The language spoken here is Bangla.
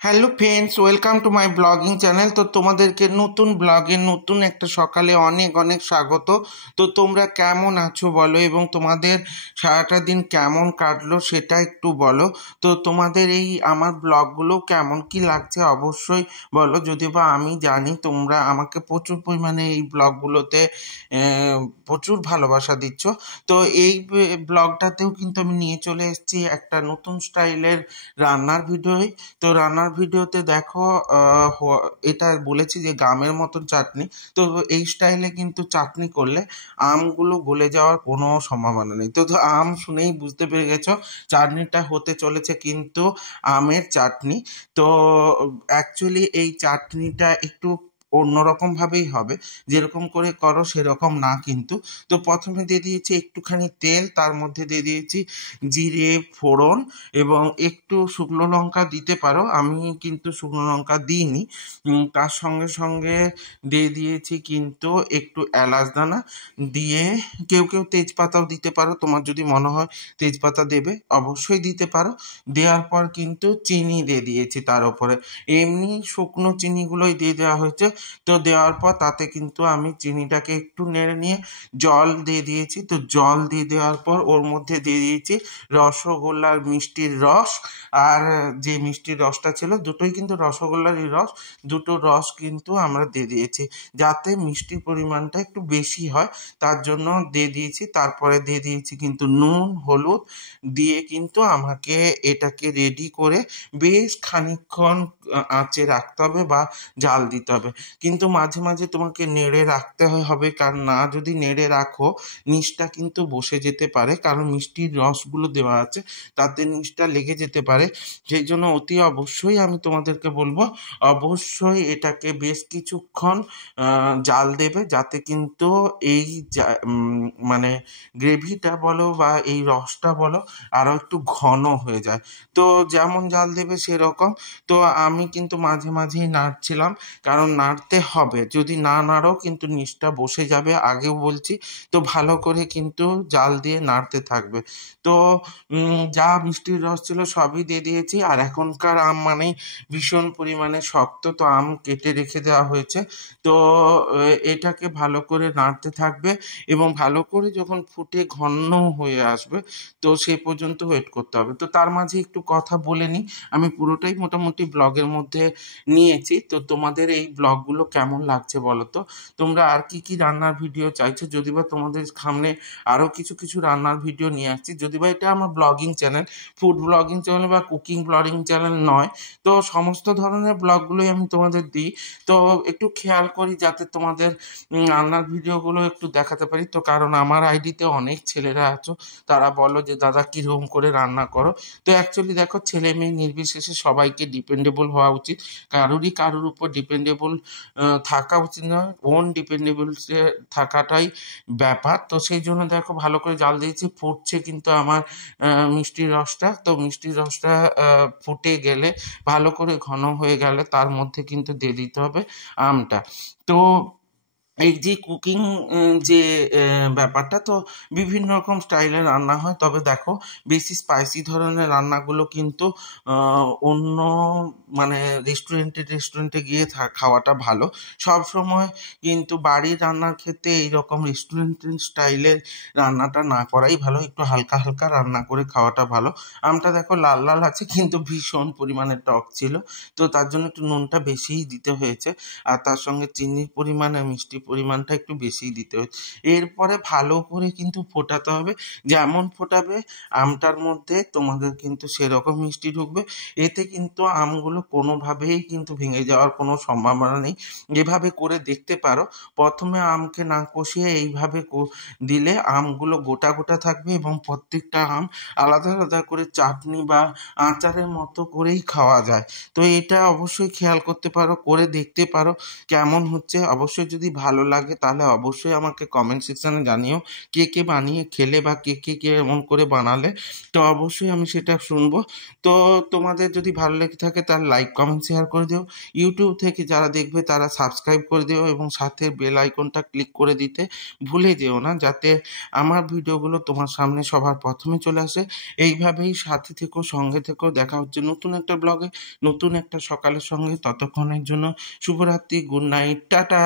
Hello friends, welcome to my blogging channel. তো তোমাদেরকে নতুন ব্লগে নতুন একটা সকালে অনেক অনেক স্বাগত। তো তোমরা কেমন আছো বলো, এবং তোমাদের সারাটা দিন কেমন কাটলো সেটা একটু বলো। তো তোমাদের এই আমার ব্লগগুলো কেমন কি লাগছে অবশ্যই বলো। যদিও বা আমি জানি তোমরা আমাকে প্রচুর পরিমাণে এই ব্লগগুলোতে প্রচুর ভালোবাসা দিচ্ছ। তো এই ব্লগটাতেও কিন্তু আমি নিয়ে চলে এসেছি একটা নতুন স্টাইলের রান্নার ভিডিও। তো রান্নার ভিডিওতে দেখো এটা বলেছি যে গ্রামের মতন চাটনি। তো এই স্টাইলে কিন্তু চাটনি করলে আমগুলো গলে যাওয়ার কোনো সম্ভাবনা নেই। তো আম শুনেই বুঝতে পেরে গেছো চাটনিটা হতে চলেছে কিন্তু আমের চাটনি। তো অ্যাকচুয়ালি এই চাটনিটা একটু অন্যরকম ভাবেই হবে, যেরকম করে করো সেরকম না কিন্তু। তো প্রথমে দিয়ে দিয়েছি একটুখানি তেল, তার মধ্যে দিয়ে দিয়েছি জিরে ফোড়ন এবং একটু শুকনো লঙ্কা দিতে পারো, আমি কিন্তু শুকনো লঙ্কা দিইনি। তার সঙ্গে সঙ্গে দিয়ে দিয়েছি কিন্তু একটু এলাচ দানা দিয়ে, কেউ কেউ তেজপাতাও দিতে পারো, তোমার যদি মনে হয় তেজপাতা দেবে অবশ্যই দিতে পারো। দেওয়ার পর কিন্তু চিনি দিয়ে দিয়েছি তার উপরে, এমনি শুকনো চিনিগুলোই দিয়ে দেওয়া হয়েছে। তো দেওয়ার পর তাতে কিন্তু আমি চিনিটাকে একটু নেড়ে নিয়ে জল দিয়ে দিয়েছি। তো জল দিয়ে দেওয়ার পর ওর মধ্যে দিয়ে দিয়েছি রসগোল্লার মিষ্টির রস, আর যে মিষ্টির রসটা ছিল দুটোই কিন্তু রসগোল্লারই রস, দুটো রস কিন্তু আমরা দিয়ে দিয়েছি যাতে মিষ্টির পরিমাণটা একটু বেশি হয়, তার জন্য দিয়ে দিয়েছি। তারপরে দিয়ে দিয়েছি কিন্তু নুন হলুদ দিয়ে কিন্তু আমাকে এটাকে রেডি করে বেশ খানিকক্ষণ আঁচে রাখতে হবে বা জাল দিতে হবে। কিন্তু মাঝে মাঝে তোমাকে নেড়ে রাখতে হবে, কারণ না যদি নেড়ে রাখো নিচটা কিন্তু বসে যেতে পারে, কারণ মিষ্টির রসগুলো দেওয়া আছে তাতে নিচটা লেগে যেতে পারে। সেই জন্য অতি অবশ্যই আমি তোমাদেরকে বলবো অবশ্যই এটাকে বেশ কিছুক্ষণ জাল দেবে, যাতে কিন্তু এই মানে গ্রেভিটা বলো বা এই রসটা বলো আরও একটু ঘন হয়ে যায়। তো যেমন জাল দেবে সেরকম। তো আমি কিন্তু মাঝে মাঝেই নাড়ছিলাম, কারণ নাড়তে হবে, যদি না নাড়ো কিন্তু নিচটা বসে যাবে, আগেও বলছি। তো ভালো করে কিন্তু জাল দিয়ে নাড়তে থাকবে। তো যা মিষ্টির রস ছিল সবই দিয়ে দিয়েছি। আর এখনকার আম মানেই ভীষণ পরিমাণে শক্ত, তো আম কেটে রেখে দেওয়া হয়েছে। তো এটাকে ভালো করে নাড়তে থাকবে এবং ভালো করে যখন ফুটে ঘন হয়ে আসবে তো সে পর্যন্ত ওয়েট করতে হবে। তো তার মাঝে একটু কথা বলে নিই, আমি পুরোটাই মোটামুটি ব্লগের মধ্যে নিয়েছি। তো তোমাদের এই ব্লগগুলো কেমন লাগছে বলো তো, তোমরা আর কি কি রান্নার ভিডিও চাইছো? যদি বা তোমাদের সামনে আরও কিছু কিছু রান্নার ভিডিও নিয়ে আসছি, যদি বা এটা আমার blogging channel, food blogging channel বা কুকিং ব্লগিং চ্যানেল নয়, তো সমস্ত ধরনের ব্লগগুলোই আমি তোমাদের দিই। তো একটু খেয়াল করি যাতে তোমাদের রান্নার ভিডিওগুলো একটু দেখাতে পারি। তো কারণ আমার আইডিতে অনেক ছেলেরা আছো, তারা বলো যে দাদা কীরকম করে রান্না করো। তো অ্যাকচুয়ালি দেখো, ছেলে মেয়ে নির্বিশেষে সবাইকে ডিপেন্ডেবল হওয়া উচিত, কারোর উপর ডিপেন্ডেবল থাকা উচিত নয়, ওন ডিপেন্ডেবল থাকাটাই ব্যাপার। তো সেই জন্য দেখো ভালো করে জাল দিয়েছি, ফুটছে কিন্তু আমার মিষ্টির রসটা। তো মিষ্টির রসটা ফুটে গেলে ভালো করে ঘন হয়ে গেলে তার মধ্যে কিন্তু দিয়ে দিতে হবে আমটা। তো এই যে কুকিং যে ব্যাপারটা, তো বিভিন্ন রকম স্টাইলে রান্না হয়, তবে দেখো বেশি স্পাইসি ধরনের রান্নাগুলো কিন্তু অন্য মানে রেস্টুরেন্টে গিয়ে খাওয়াটা ভালো। সব সময় কিন্তু বাড়ির রান্নার ক্ষেত্রে এইরকম রেস্টুরেন্ট স্টাইলের রান্নাটা না করাই ভালো, একটু হালকা হালকা রান্না করে খাওয়াটা ভালো। আমটা দেখো লাল লাল আছে কিন্তু ভীষণ পরিমাণে টক ছিল, তো তার জন্য একটু নুনটা বেশিই দিতে হয়েছে, আর তার সঙ্গে চিনির পরিমাণ আর মিষ্টির পরিমাণটা একটু বেশিই দিতে হয়েছে। এরপরে ভালো করে কিন্তু ফোটাতে হবে, যেমন ফোটাবে আমটার মধ্যে তোমাদের কিন্তু সেরকম মিষ্টি ঢুকবে। এতে কিন্তু আমগুলো কোনোভাবেই কিন্তু ভেঙে যাওয়ার কোনো সম্ভাবনা নেই। এভাবে করে দেখতে পারো, প্রথমে আমকে না কষিয়ে এইভাবে দিলে আমগুলো গোটা গোটা থাকবে এবং প্রত্যেকটা আম আলাদা আলাদা করে চাটনি বা আচারের মতো করেই খাওয়া যায়। তো এটা অবশ্যই খেয়াল করতে পারো, করে দেখতে পারো কেমন হচ্ছে। অবশ্যই যদি ভালো ভালো লাগে তাহলে অবশ্যই আমাকে কমেন্ট সেকশানে জানিও কে কে বানিয়ে খেলে বা কে কে কেমন করে বানালে, তো অবশ্যই আমি সেটা শুনবো। তো তোমাদের যদি ভালো লেগে থাকে তাহলে লাইক কমেন্ট শেয়ার করে দিও। ইউটিউব থেকে যারা দেখবে তারা সাবস্ক্রাইব করে দিও এবং সাথে বেল আইকনটা ক্লিক করে দিতে ভুলে যেও না, যাতে আমার ভিডিওগুলো তোমার সামনে সবার প্রথমে চলে আসে। এইভাবেই সাথে থেকো, সঙ্গে থেকো। দেখা হচ্ছে নতুন একটা ব্লগে, নতুন একটা সকালের সঙ্গে। ততক্ষণের জন্য শুভরাত্রি, গুড নাইট, টাটা।